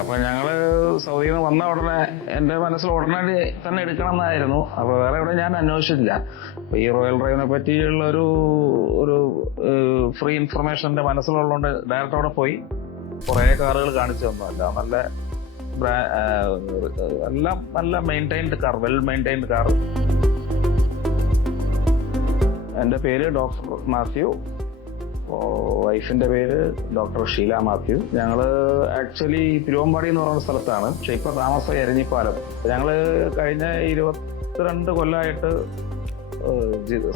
അപ്പൊ ഞങ്ങള് സൗദിയിൽ നിന്ന് വന്ന ഉടനെ എന്റെ മനസ്സിൽ ഉടനെ തന്നെ എടുക്കണം എന്നായിരുന്നു. അപ്പൊ വേറെ എവിടെ ഞാൻ അന്വേഷിച്ചില്ല. അപ്പൊ ഈ റോയൽ ഡ്രൈവിനെ പറ്റിയുള്ള ഒരു ഫ്രീ ഇൻഫർമേഷൻ എന്റെ മനസ്സിലുള്ളതുകൊണ്ട് ഡയറക്റ്റ് അവിടെ പോയി കുറെ കാറുകൾ കാണിച്ചു തന്നല്ല. എല്ലാം നല്ല maintained car, well maintained car. എന്റെ പേര് ഡോക്ടർ മാത്യു, വൈഫിന്റെ പേര് ഡോക്ടർ ഷീല മാത്യു. ഞങ്ങള് ആക്ച്വലി തിരുവമ്പാടി എന്ന് പറയുന്ന സ്ഥലത്താണ്, പക്ഷെ ഇപ്പൊ താമസം എരഞ്ഞിപ്പാലം. ഞങ്ങള് കഴിഞ്ഞ 22 കൊല്ലമായിട്ട്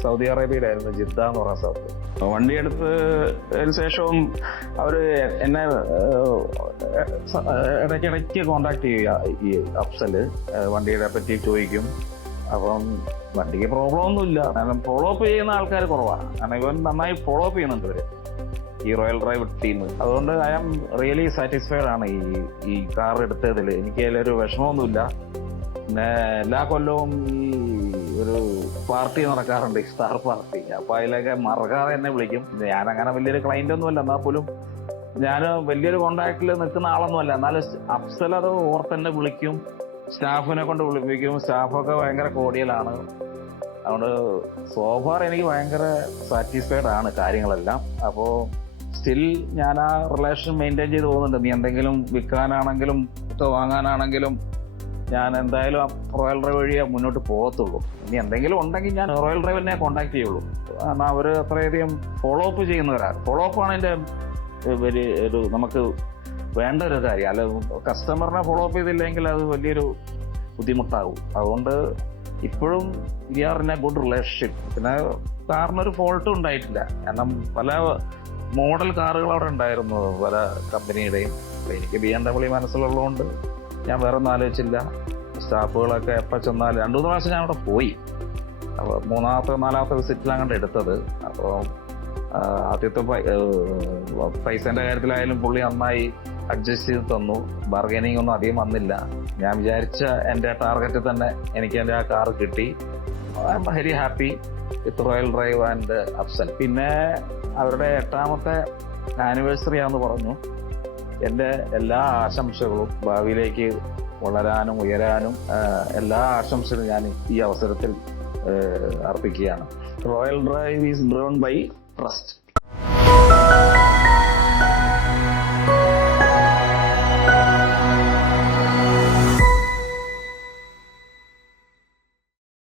സൗദി അറേബ്യയിലായിരുന്നു, ജിദ്ദ എന്ന് പറയുന്ന സ്ഥലത്ത്. വണ്ടി എടുത്തതിന് ശേഷവും അവര് എന്നെ ഇടയ്ക്കിടയ്ക്ക് കോണ്ടാക്ട് ചെയ്യുക, ഈ അഫ്സല് വണ്ടിയുടെ പറ്റി ചോദിക്കും. അപ്പം വണ്ടിക്ക് പ്രോബ്ലം ഒന്നുമില്ല, കാരണം ഫോളോ അപ്പ് ചെയ്യുന്ന ആൾക്കാർ കുറവാണ്. കാരണം ഇവൻ നന്നായി ഫോളോ അപ്പ് ചെയ്യുന്നുണ്ട് ഇവര്, ഈ റോയൽ ഡ്രൈവ് ടീം. അതുകൊണ്ട് ഐ ആം റിയലി സാറ്റിസ്ഫൈഡ് ആണ് ഈ കാർ എടുത്തതിൽ. എനിക്ക് അതിലൊരു വിഷമമൊന്നുമില്ല. പിന്നെ എല്ലാ കൊല്ലവും ഈ ഒരു പാർട്ടി നടക്കാറുണ്ട്, സ്റ്റാർ പാർട്ടി. അപ്പൊ അതിലൊക്കെ മറക്കാതെ എന്നെ വിളിക്കും. ഞാനങ്ങനെ വലിയൊരു ക്ലൈന്റ് ഒന്നുമല്ല, എന്നാൽ പോലും ഞാൻ വലിയൊരു കോണ്ടാക്റ്റിൽ നിൽക്കുന്ന ആളൊന്നുമല്ല. എന്നാലും അഫ്സൽ അത് ഓർത്തെന്നെ വിളിക്കും, സ്റ്റാഫിനെ കൊണ്ട് വിളിപ്പിക്കും. സ്റ്റാഫൊക്കെ ഭയങ്കര കോഡിയലാണ്. അതുകൊണ്ട് സോഫാർ എനിക്ക് ഭയങ്കര സാറ്റിസ്ഫൈഡ് ആണ് കാര്യങ്ങളെല്ലാം. അപ്പോൾ സ്റ്റിൽ ഞാൻ ആ റിലേഷൻ മെയിൻറ്റെയിൻ ചെയ്ത് പോകുന്നുണ്ട്. നീ എന്തെങ്കിലും വിൽക്കാനാണെങ്കിലും വാങ്ങാനാണെങ്കിലും ഞാൻ എന്തായാലും ആ റോയൽ ഡ്രൈവ് വഴിയേ മുന്നോട്ട് പോകത്തുള്ളൂ. ഇനി എന്തെങ്കിലും ഉണ്ടെങ്കിൽ ഞാൻ റോയൽ ഡ്രൈവിനെ കോൺടാക്ട് ചെയ്യുള്ളൂ. കാരണം അവർ അത്രയധികം ഫോളോ അപ്പ് ചെയ്യുന്നവരാണ്. ഫോളോ അപ്പ് ആണ് എൻ്റെ ഒരു നമുക്ക് വേണ്ട ഒരു കാര്യം. അല്ല, കസ്റ്റമറിനെ ഫോളോ അപ്പ് ചെയ്തില്ലെങ്കിൽ അത് വലിയൊരു ബുദ്ധിമുട്ടാകും. അതുകൊണ്ട് ഇപ്പോഴും we are in a good relationship. പിന്നെ കാറിനൊരു ഫോൾട്ടും ഉണ്ടായിട്ടില്ല. കാരണം പല മോഡൽ കാറുകൾ അവിടെ ഉണ്ടായിരുന്നു, പല കമ്പനിയുടെയും. എനിക്ക് BMW മനസ്സിലുള്ളതുകൊണ്ട് ഞാൻ വേറെ ഒന്നും ആലോചിച്ചില്ല. സ്റ്റാഫുകളൊക്കെ എപ്പോൾ ചെന്നാലും 2-3 പ്രാവശ്യം ഞാൻ അവിടെ പോയി. അപ്പോൾ 3-ാമത്തെ 4-ാമത്തെ വിസിറ്റിലാണ് കണ്ട് എടുത്തത്. അപ്പോൾ ആദ്യത്തെ പൈസേൻ്റെ കാര്യത്തിലായാലും പുള്ളി നന്നായി അഡ്ജസ്റ്റ് ചെയ്ത് തന്നു. ബാർഗനിങ് ഒന്നും അധികം വന്നില്ല. ഞാൻ വിചാരിച്ച എൻ്റെ ടാർഗറ്റിൽ തന്നെ എനിക്ക് എൻ്റെ ആ കാർ കിട്ടി. I am very happy with Royal Drive and Afsal. പിന്നെ അവരുടെ 8ാമത്തെ ആനിവേഴ്സറി ആണെന്ന് പറഞ്ഞു. എൻ്റെ എല്ലാ ആശംസകളും ഭാവിയിലേക്ക് വളരാനും ഉയരാനും എല്ലാ ആശംസകളും ഞാൻ ഈ അവസരത്തിൽ അർപ്പിക്കുകയാണ്. Royal drive is driven by trust.